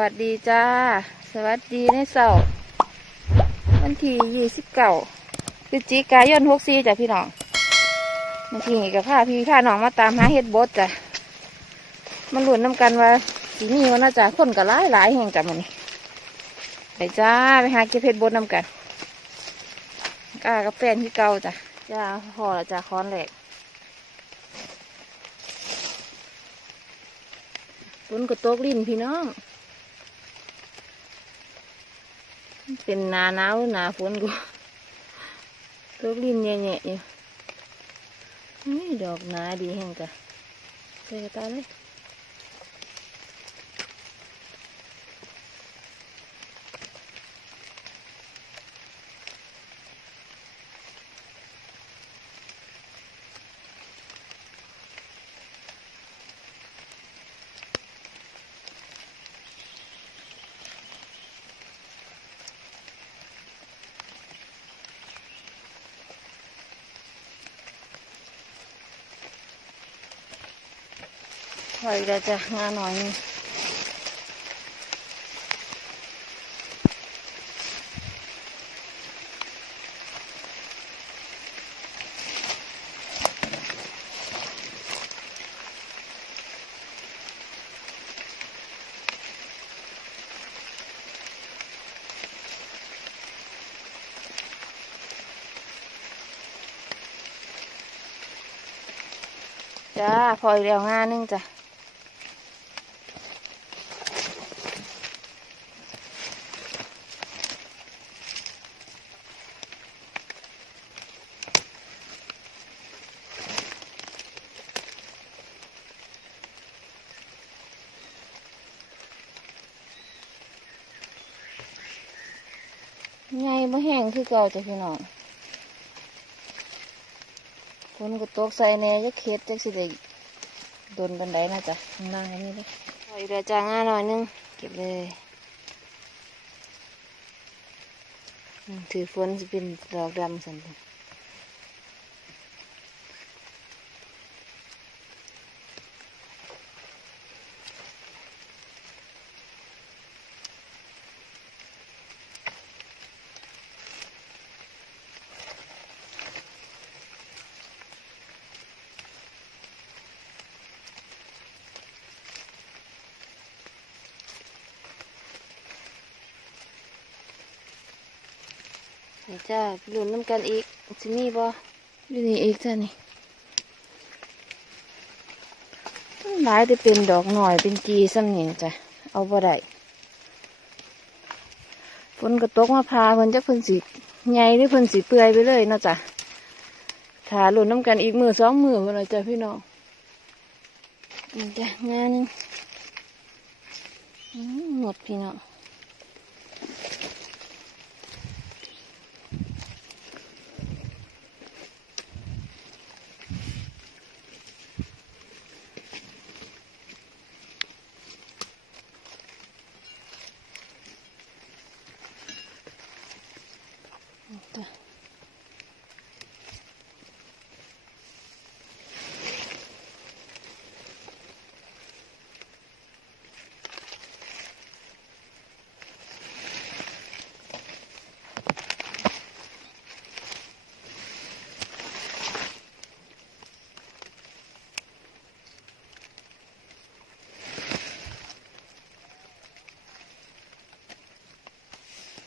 วัสดีจ้า สวัสดีในเสาร์วันที่ยี่สิบเก้าพฤศจิกายนหกสี่จ้ะพี่น้องเมื่อกี้กับพาพี่พาน้องมาตามหาเฮ็ดบดจ้ะมาลุ้นน้ำกันว่าสีนี้วันน่าจะคนก็หลายหลายแห่งจ้ะมันนี้ไปจ้าไปหาเก็บเฮ็ดบดน้ำกันกล้ากับแฟนที่เก่าจ้ะจ้าพอละจ้ะค้อนแหลกฝนก็ตกลิ้นพี่น้อง เป็นหนาหนาวหนาฝนกูตกลิ้นแย่ๆอยู่นี่ดอกหนาดีแห่งกะใส่กระตาเลย ถอยแล้วจ้ะงาหน่อยหนึงจ้าพออีกแล้วงาหนึงจ้ะ ไงบ่แห้งคือเก่าจ้ะพี่น้องคนก็ตกใส่แน่จะเคสจักสิได้โดนบันไดนะจ๊ะข้างล่างอันนี้เลยเอาอีกแล้วจ้างาหน่อยนึง เก็บเลยถือฝนจะเป็นดอกดำสันตินี่ จ้าไปลุ้นน้ำกันอีกสิมีบ่อยู่นี่อีกจ้านี่มันหลายแต่เป็นดอกหน่อยเป็นจีซ้ำนี่จ้ะเอาบ่ได้ฝนก็ตกมาพาเพิ่นจะเพิ่นสิใหญ่หรือเพิ่นสิเปื่อยไปเลยเนาะจ้ะถ้าลุ้นน้ำกันอีกมือสองมือเพิ่นละจ้ะพี่น้องนี่จ้ะงานหนึงอื้อหมดพี่น้อง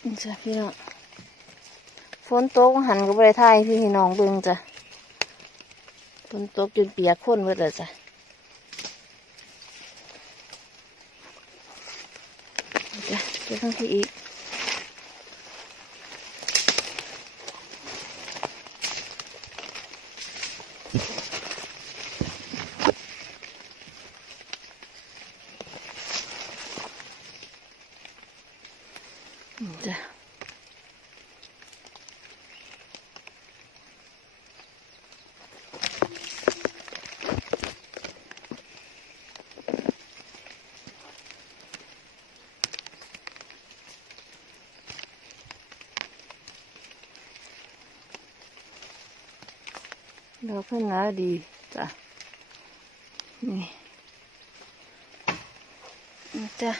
นี่จ้ะพี่น้องฝนตกหันก็บริทยพี่น้องเบิ่งจ้ะฝนตกจนเปียกข้นหมดเลยจ้ะจ้ะเดี๋ยวทั้งที่อีก เราเพิ่งหาดีจ้ะนี่จ้ะ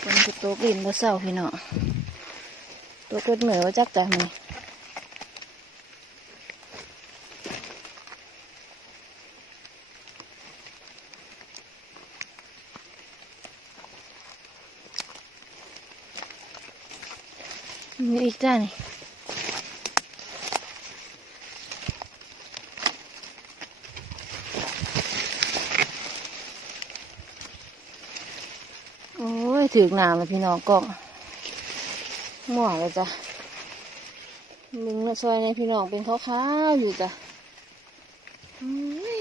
เป็นตัวกลิ่นตัวเศร้าพี่เนาะตัวกลิ่นเหนือว่าจักจ้ะนี่ ได้โอ้ยถึกน้ำแล้วพี่น้องกล้องม่วงเลยจ้ะมึงนะซอยในพี่น้องเป็นขาวๆอยู่จ้ะอุ้ย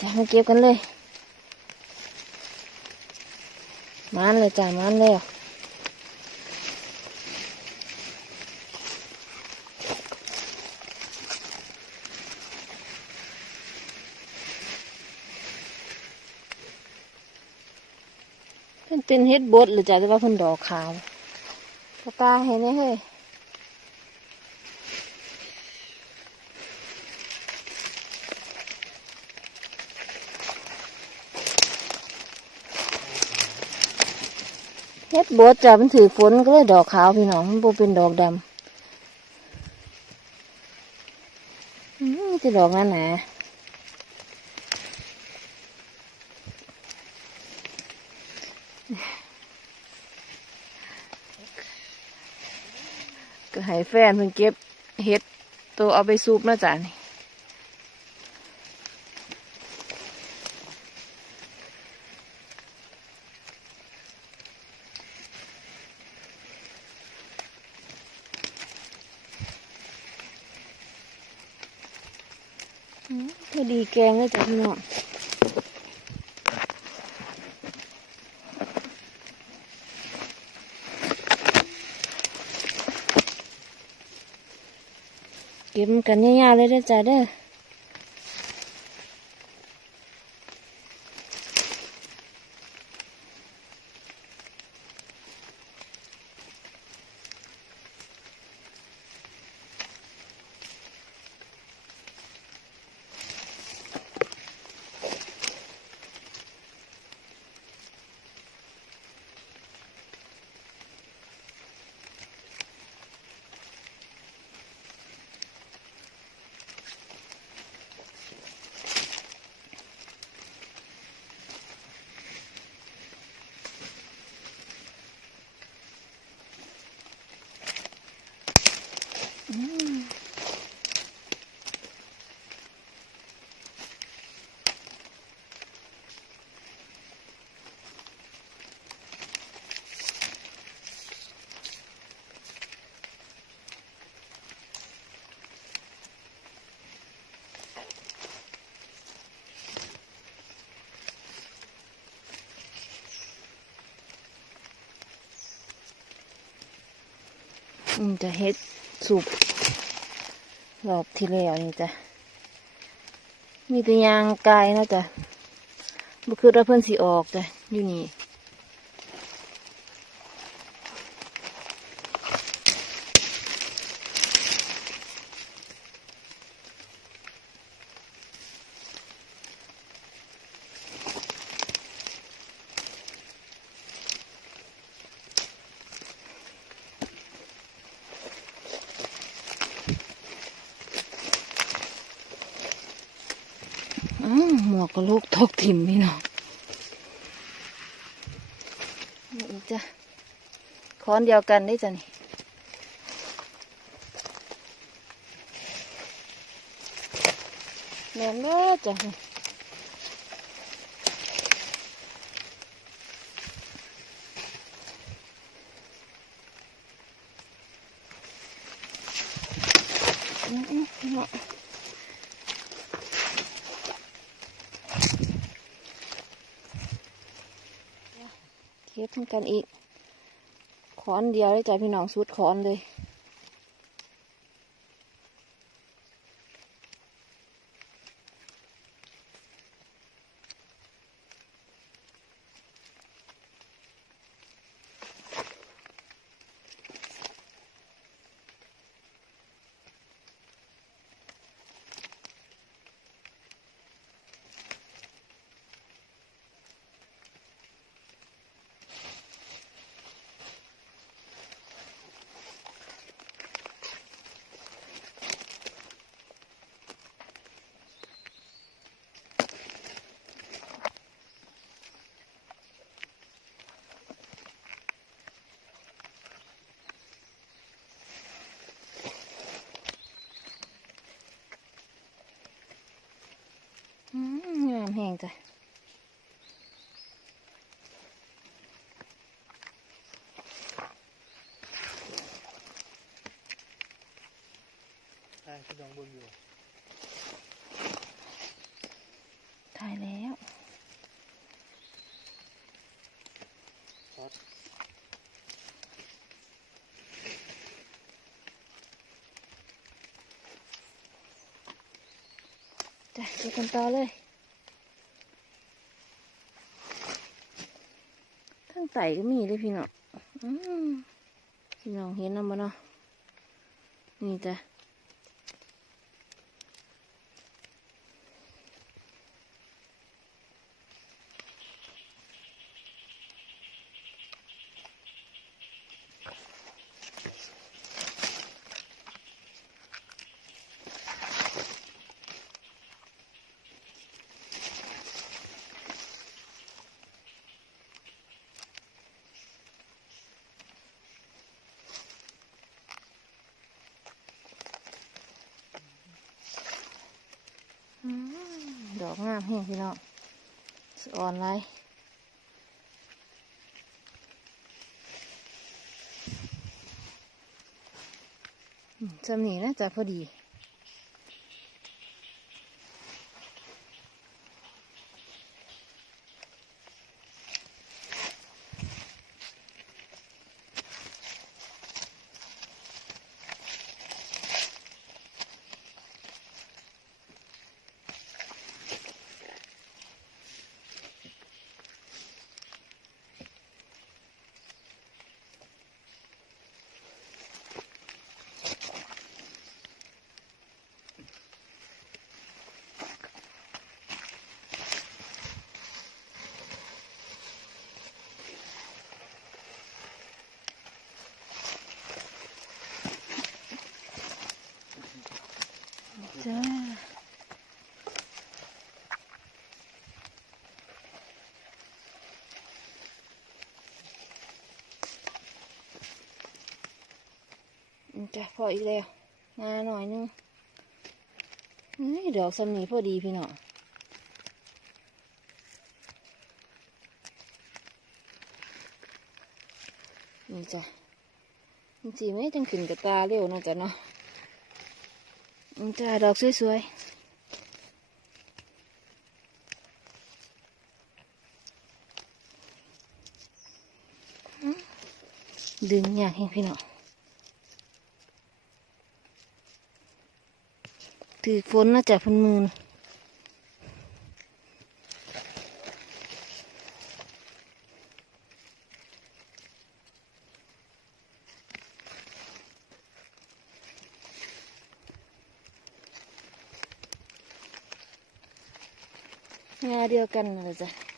จ้ะมาเก็บกันเลยมันเลยจ้ะมันแล้ว เป็นเฮ็ดบดหรือจะหรือว่าเพิ่นดอกขาวกระตาเห็นไหมเฮ้ยเฮ็ดบดจ้ะมันถือฝนก็เลยดอกขาวพี่น้องมันเป็นดอกดำอืมจะดอกนั่นแหละ ก็ให้แฟนเพิ่นเก็บเฮ็ดตัวเอาไปซุปนะจ๊ะนี่พอดีแกงเลยจ้ะพี่น้อง ก็บกันยาวๆเลยเด้อจ้าเด้อ อืมจะเฮ็ดสุบรอบที่แล้วนี่จ้ะ มีแต่ยางกายนะจ้ะบุคือระเพิ่นสีออกจ้ะอยู่นี่ อ้าวหมวกกับลูกตกถิ่มพี่น้องนี่อีกจ้ะค้อนเดียวกันได้จ้ะนี่แม่นเด้อจ้ะอื้ออื้อพี่น้อง เก็บทั้งกันอีกขอนเดียวได้จ้ะพี่น้องสุดขอนเลย งจ้ะใช่พี่น้องเบิ่งอยู่ถ่ายแล้วซอสจ้ะเดี๋ยวกันต่อเลย ทั้งไต่ก็มีเลยพี่น้องพี่น้องเห็นนำบ่เนาะนี่จ้ะ อืมด อกงามแห้งพี่น้องสะอ่อนไรจำนี้นะจ๊ะพอดี จ้าจ้ะพออีกแล้วงาหน่อยนึงนี่ดอกสำนีพอดีพี่น้องนี่จ้ะจริงๆไม่จังขึ้นกับตาเร็วนาะจ้ะเนาะ จ้าดอกสวยๆ ดึงอยากให้พี่น้องถือฝนนะจ๊ะพันมือนะ จ้ะ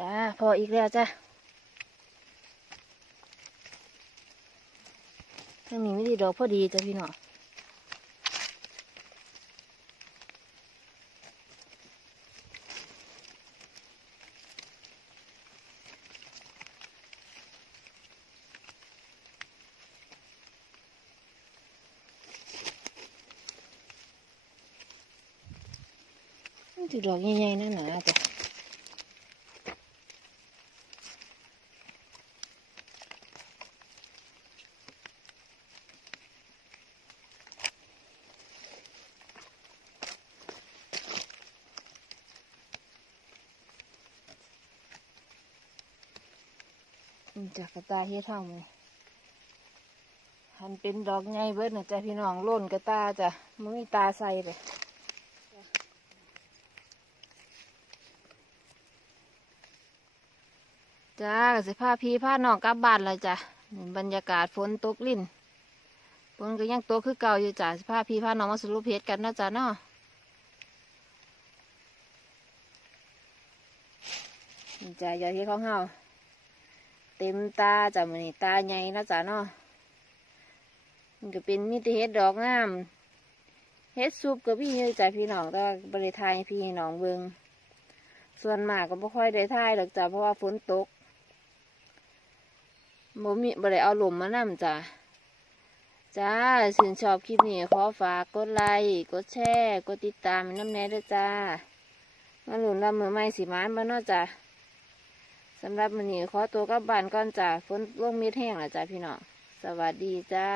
จ้าพออีกแล้วจ้ะทางนี้ไม่ด้ดอกพอดีจ้ะพี่น้องจะดอกใหญ่ๆนะหนาๆจ้ะ จากสตาเฮ็ดเท่าไหมหันเป็นดอกไงเบิดนะจ๊ะพี่น้องล่นกระตาจ้ะมันมีตาใส่เลยจ้าสิผ้าพีผ้าหน้องกลับบ้านแลยจ้ะบรรยากาศฝนตกลิ่นฝนก็ยังตกคือเก่าอยู่จ้ะสิผ้าพีผ้าหน้องมาสรุปเพจกันนะจ้ะเนาะจ้ะยาเฮ็ดของเฮา เต็มตาจ้ะมือนี้ตาใหญ่นาะจ้ะเนาะมันก็เป็นมีแต่เฮ็ดดอกงามเฮ็ดซุปก็พี่อยู่จ้ะพี่น้องแต่บ่ไทายพี่น้องเบิงส่วนมากก็บ่ค่อยได้ทายดอกจ้ะเพราะว่าฝนตกบ่มีบ่ได้เอาลมมานํจ้ะจ้าชื่นชอบคลิปนี้ขอฝากกดไลค์กดแชร์กดติดตามน้ำแน่ด้วยจ้ามาหลุนรับมือใหม่สิมานบ้านเนาะจ้ะ สำหรับมันนี้ขอตัวกลับบ้านก่อนจ้าฝนลงเม็ดแห้งแล้วจ้าพี่น้อง สวัสดีจ้า